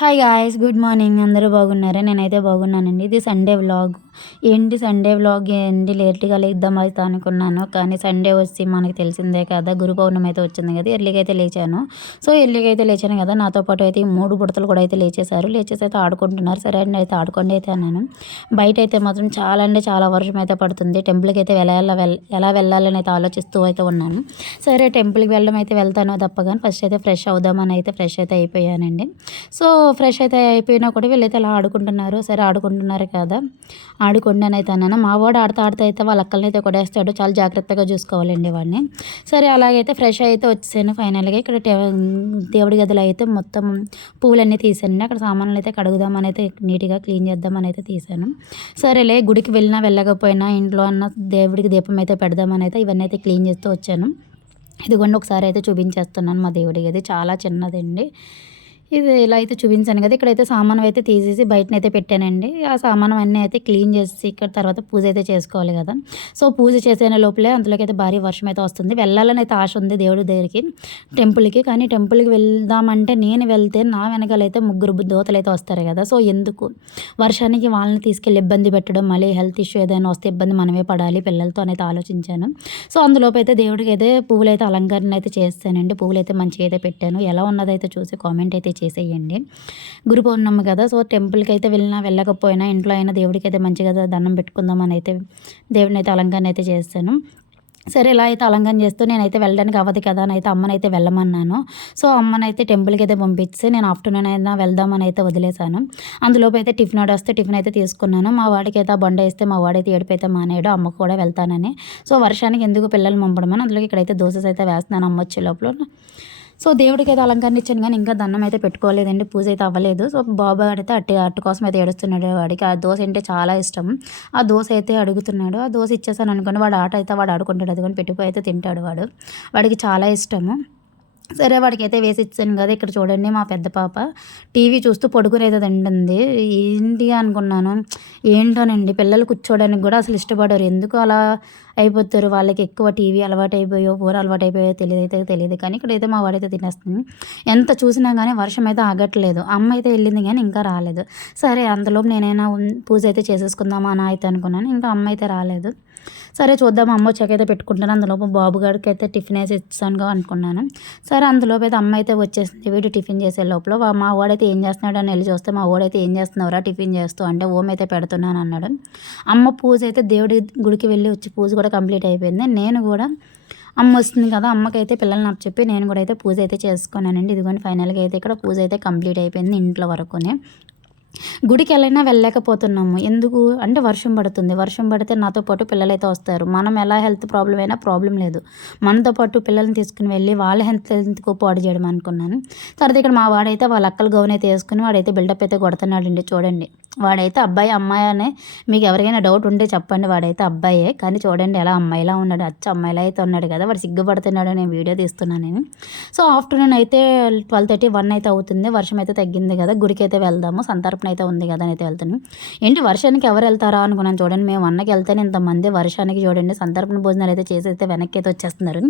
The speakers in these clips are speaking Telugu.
హాయ్ గాయస్ గుడ్ మార్నింగ్ అందరూ బాగున్నారా? నేనైతే బాగున్నానండి. ఇది సండే వ్లాగ్ ఏంటి సండే వ్లాగ్? ఏంటి లేట్గా లేద్దాం అయితే అనుకున్నాను. కానీ సండే వచ్చి మనకి తెలిసిందే కదా గురు పౌర్ణమి అయితే వచ్చింది కదా ఎర్లీగా అయితే లేచాను. సో ఎర్లీగా అయితే లేచాను కదా నాతో పాటు అయితే ఈ మూడు బుడతలు కూడా అయితే లేచేశారు. లేచేసి అయితే ఆడుకుంటున్నారు. సరే అండి అయితే ఆడుకోండి అయితే అన్నాను. బయట అయితే మాత్రం చాలా అంటే చాలా వర్షం అయితే పడుతుంది. టెంపుల్కి అయితే వెళ్ళాలా ఎలా వెళ్ళాలని అయితే ఆలోచిస్తూ అయితే ఉన్నాను. సరే టెంపుల్కి వెళ్ళడం అయితే వెళ్తాను తప్ప ఫస్ట్ అయితే ఫ్రెష్ అవుదామని అయితే ఫ్రెష్ అయితే అయిపోయానండి. సో ఫ్రెష్ అయితే అయిపోయినా కూడా వీళ్ళైతే అలా ఆడుకుంటున్నారు. సరే ఆడుకుంటున్నారు కదా. ఆడుకోండి అన్నాను. మా వాడు ఆడుతూ ఆడుతూ అయితే వాళ్ళ అక్కల్ని అయితే కొడేస్తాడు చాలా జాగ్రత్తగా చూసుకోవాలండి వాడిని. సరే అలాగైతే ఫ్రెష్ అయితే వచ్చాను ఫైనల్గా ఇక్కడ దేవుడి గదిలో అయితే మొత్తం పూలన్నీ తీసాను అక్కడ సామాన్లు అయితే కడుగుదామని అయితే నీట్గా క్లీన్ చేద్దామని అయితే తీసాను. సరేలే గుడికి వెళ్ళినా వెళ్ళకపోయినా ఇంట్లో అన్న దేవుడికి దీపం అయితే పెడదామని అయితే ఇవన్నీ అయితే క్లీన్ చేస్తూ వచ్చాను. ఇదిగోండి ఒకసారి అయితే చూపించేస్తున్నాను మా దేవుడి గది. చాలా చిన్నదండి. ఇది ఇలా అయితే చూపించాను కదా ఇక్కడైతే సామానం అయితే తీసేసి బయటనైతే పెట్టానండి. ఆ సామానం అన్నీ అయితే క్లీన్ చేసి ఇక్కడ తర్వాత పూజ అయితే చేసుకోవాలి కదా. సో పూజ చేసే లోపలే అందులోకి అయితే భారీ వర్షం అయితే వస్తుంది. వెళ్ళాలని అయితే ఆశ ఉంది దేవుడి దగ్గరికి టెంపుల్కి. కానీ టెంపుల్కి వెళ్దామంటే నేను వెళ్తే నా వెనకాలైతే ముగ్గురు దోతలు అయితే వస్తారు కదా. సో ఎందుకు? వర్షానికి వాళ్ళని తీసుకెళ్ళి ఇబ్బంది పెట్టడం మళ్ళీ హెల్త్ ఇష్యూ ఏదైనా వస్తే ఇబ్బంది మనమే పడాలి పిల్లలతో అయితే ఆలోచించాను. సో అందులోపు అయితే దేవుడికి అయితే పువ్వులు అయితే అలంకరణ అయితే చేస్తానండి. పువ్వులు అయితే మంచిగా అయితే పెట్టాను. ఎలా ఉన్నదైతే చూసి కామెంట్ అయితే చేసేయండి. గురు పౌర్ణమి కదా సో టెంపుల్కి అయితే వెళ్ళినా వెళ్ళకపోయినా ఇంట్లో అయినా దేవుడికి అయితే మంచిగా దండం పెట్టుకుందామని అయితే దేవుడిని అయితే అలంకరణ అయితే చేస్తాను. సరే ఇలా అయితే అలంకరణ చేస్తూ నేనైతే వెళ్ళడానికి అవ్వదు కదా అని అయితే అమ్మనైతే వెళ్ళమన్నాను. సో అమ్మనైతే టెంపుల్కి అయితే పంపించి నేను ఆఫ్టర్నూన్ అయినా వెళ్దామని అయితే వదిలేశాను. అందులోపు అయితే టిఫిన్ ఆర్డర్ వస్తే టిఫిన్ అయితే తీసుకున్నాను. మా వాడికి అయితే ఆ బండ వేస్తే మా వాడైతే ఏడిపోయితే అయితే మానేయడు అమ్మకు కూడా వెళ్తానని. సో వర్షానికి ఎందుకు పిల్లలు పంపడమని అందులోకి ఇక్కడైతే దోసెస్ అయితే వేస్తున్నాను అమ్మ వచ్చే లోపల. సో దేవుడికి అయితే అలంకరణ ఇచ్చాను కానీ ఇంకా దండం అయితే పెట్టుకోలేదండి. పూజ అయితే అవ్వలేదు. సో బాబు అయితే అట్టి అట్టు కోసం అయితే ఏడుస్తున్నాడు వాడికి. ఆ దోశ అంటే చాలా ఇష్టం. ఆ దోశ అయితే అడుగుతున్నాడు. ఆ దోశ ఇచ్చేసాను అనుకోండి వాడు ఆట అయితే వాడు ఆడుకుంటాడు. అది కానీ పెట్టిపోయి అయితే తింటాడు వాడు. వాడికి చాలా ఇష్టము. సరే వాడికి అయితే వేసి ఇచ్చాను కదా ఇక్కడ చూడండి మా పెద్ద పాప. టీవీ చూస్తూ పడుకునేది తింటుంది ఏంటి అనుకున్నాను ఏంటోనండి పిల్లలు కూర్చోవడానికి కూడా అసలు ఇష్టపడరు. ఎందుకు అలా అయిపోతారు? వాళ్ళకి ఎక్కువ టీవీ అలవాటు అయిపోయో ఫోన్ అలవాటు అయిపోయో తెలియదు అయితే తెలియదు. కానీ ఇక్కడైతే మా వాడైతే తినేస్తుంది. ఎంత చూసినా కానీ వర్షం అయితే ఆగట్లేదు. అమ్మ అయితే వెళ్ళింది కానీ ఇంకా రాలేదు. సరే అంతలోపు నేనైనా పూజ అయితే చేసేసుకుందామా అని అయితే అనుకున్నాను. ఇంకా అమ్మ అయితే రాలేదు. సరే చూద్దాం అమ్మ వచ్చాకైతే పెట్టుకుంటాను. అందులోపు బాబు గారికి అయితే టిఫిన్ వేసి ఇస్తాను అనుకున్నాను. సరే అందులోపు అయితే అమ్మ అయితే వచ్చేసింది. వీడు టిఫిన్ చేసే లోపల మా వాడైతే ఏం చేస్తున్నాడు? అని వెళ్ళి చూస్తే మా వాడైతే ఏం చేస్తున్నావురా టిఫిన్ చేస్తూ? అంటే ఓం అయితే పెడుతున్నాను అన్నాడు. అమ్మ పూజ అయితే దేవుడి గుడికి వెళ్ళి వచ్చి పూజ కూడా కంప్లీట్ అయిపోయింది. నేను కూడా అమ్మ వస్తుంది కదా అమ్మకైతే పిల్లల్ని నాకు చెప్పి నేను కూడా అయితే పూజ అయితే చేసుకున్నానండి. ఇదిగోండి ఫైనల్గా అయితే ఇక్కడ పూజ అయితే కంప్లీట్ అయిపోయింది ఇంట్లో వరకునే. గుడికి వెళ్ళైనా వెళ్ళలేకపోతున్నాము. ఎందుకు? అంటే వర్షం పడుతుంది. వర్షం పడితే నాతో పాటు పిల్లలైతే వస్తారు. మనం ఎలా హెల్త్ ప్రాబ్లం అయినా ప్రాబ్లం లేదు. మనతో పాటు పిల్లల్ని తీసుకుని వెళ్ళి వాళ్ళ హెల్త్ ఎందుకు పాడు చేయడం అనుకున్నాను. తర్వాత ఇక్కడ మా వాడైతే వాళ్ళ అక్కలు గౌన్ అయితే వేసుకుని వాడైతే బిల్డప్ అయితే కొడుతున్నాడండి. చూడండి. వాడైతే అబ్బాయి అమ్మాయి అనే మీకు ఎవరికైనా డౌట్ ఉంటే చెప్పండి. వాడైతే అబ్బాయే. కానీ చూడండి ఎలా అమ్మాయిలా ఉన్నాడు. అచ్చ అమ్మాయిలా అయితే ఉన్నాడు కదా. వాడు సిగ్గుపడుతున్నాడు నేను వీడియో తీస్తున్నాను నేను. సో ఆఫ్టర్నూన్ అయితే ట్వెల్వ్ థర్టీ వన్ అయితే అవుతుంది. వర్షం అయితే తగ్గింది కదా. గుడికి అయితే వెళ్దాము. సంతర్పణ అయితే ఉంది కదా అని అయితే వెళ్తాను ఏంటి వర్షానికి ఎవరు వెళ్తారా అనుకున్నాను చూడండి. మేము అన్నకి వెళ్తేనే ఇంతమంది వర్షానికి చూడండి. సంతర్పణ భోజనాలు అయితే చేసి అయితే వెనక్కి అయితే వచ్చేస్తున్నారు.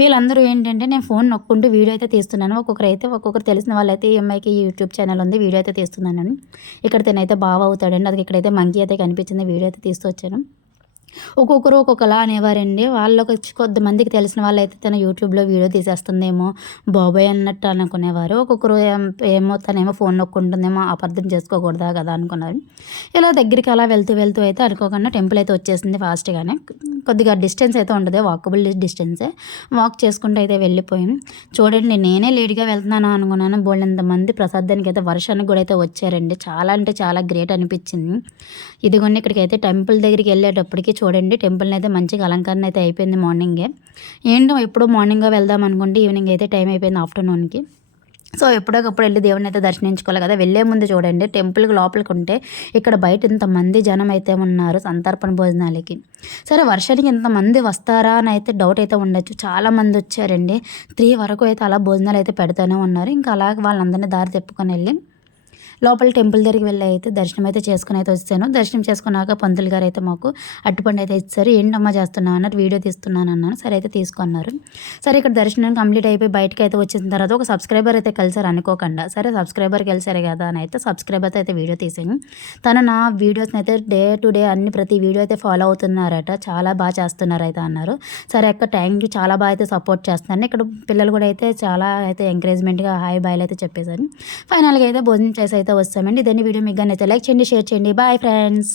వీళ్ళందరూ ఏంటంటే నేను ఫోన్ నొక్కుంటూ వీడియో అయితే తీస్తున్నాను. ఒక్కొక్కరు అయితే ఒక్కొక్కరు తెలిసిన వాళ్ళైతే ఈ అమ్మాయికి యూట్యూబ్ ఛానల్ ఉంది. వీడియో అయితే తీస్తున్నాను ఇక్కడ తనైతే బాగా అవుతాడండి అది ఇక్కడైతే మంకీ అయితే కనిపించింది. వీడియో అయితే తీసుకొచ్చాను ఒక్కొక్కరు ఒక్కొక్కలా అనేవారండి. వాళ్ళకి వచ్చి కొద్దిమందికి తెలిసిన వాళ్ళైతే తన యూట్యూబ్లో వీడియో తీసేస్తుందేమో బాబాయ్ అన్నట్టు అనుకునేవారు. ఒక్కొక్కరు ఏమో తనేమో ఫోన్ నొక్కుంటుందేమో అపార్థం చేసుకోకూడదా కదా అనుకున్నారు. ఇలా దగ్గరికి అలా వెళ్తూ వెళ్తూ అయితే అనుకోకుండా టెంపుల్ అయితే వచ్చేసింది ఫాస్ట్గానే. కొద్దిగా డిస్టెన్స్ అయితే ఉండదు వాకబుల్ డిస్టెన్సే. వాక్ చేసుకుంటూ అయితే వెళ్ళిపోయాం. చూడండి నేనే లేట్గా వెళ్తున్నాను అనుకున్నాను. బోళ్ళంతమంది ప్రసాదానికి అయితే వర్షానికి కూడా అయితే వచ్చారండి. చాలా అంటే చాలా గ్రేట్ అనిపించింది. ఇదిగోండి ఇక్కడికి అయితే టెంపుల్ దగ్గరికి వెళ్ళేటప్పటికి చూడండి టెంపుల్ని అయితే మంచిగా అలంకరణ అయితే అయిపోయింది మార్నింగే. ఏంటో ఎప్పుడో మార్నింగ్గా వెళ్దాం అనుకుంటే ఈవినింగ్ అయితే టైం అయిపోయింది ఆఫ్టర్నూన్కి. సో ఎప్పుడోకప్పుడు వెళ్ళి దేవుని అయితే దర్శించుకోవాలి కదా. వెళ్ళే ముందు చూడండి టెంపుల్కి లోపలికి ఉంటే ఇక్కడ బయట ఇంతమంది జనం అయితే ఉన్నారు సంతర్పణ భోజనాలకి. సరే వర్షానికి ఇంతమంది వస్తారా అని అయితే డౌట్ అయితే ఉండొచ్చు. చాలామంది వచ్చారండి. త్రీ వరకు అయితే అలా భోజనాలు అయితే పెడుతూనే ఉన్నారు. ఇంకా అలాగే వాళ్ళందరినీ దారి తెప్పుకొని వెళ్ళి లోపల టెంపుల్ దగ్గరికి వెళ్ళి అయితే దర్శనం అయితే చేసుకుని అయితే వచ్చాను. దర్శనం చేసుకున్నాక పంతులు గారు అయితే మాకు అట్టుపండు అయితే ఇచ్చారు. ఏంటమ్మా చేస్తున్నావు? అన్నారు. వీడియో తీస్తున్నాను అన్నాను. సరే అయితే తీసుకున్నారు సరే ఇక్కడ దర్శనం కంప్లీట్ అయిపోయి బయటకు అయితే వచ్చిన తర్వాత ఒక సబ్స్క్రైబర్ అయితే కలిసారు అనుకోకుండా. సరే సబ్స్క్రైబర్ కలిసారు కదా అని అయితే సబ్స్క్రైబర్ అయితే వీడియో తీసాను తను నా వీడియోస్ని అయితే డే టు డే అన్ని ప్రతి వీడియో అయితే ఫాలో అవుతున్నారట. చాలా బాగా చేస్తున్నారు అయితే అన్నారు. సరే అక్క థ్యాంక్ యూ. చాలా బాగా అయితే సపోర్ట్ చేస్తున్నాను. ఇక్కడ పిల్లలు కూడా అయితే చాలా అయితే ఎంకరేజ్మెంట్గా హాయ్ బాయ్లు అయితే చెప్పేశారు. ఫైనల్గా అయితే భోజనం చేసి అయితే వస్తామండి. దాన్ని వీడియో మీకు నచ్చితే లైక్ చేయండి షేర్ చేయండి. Bye friends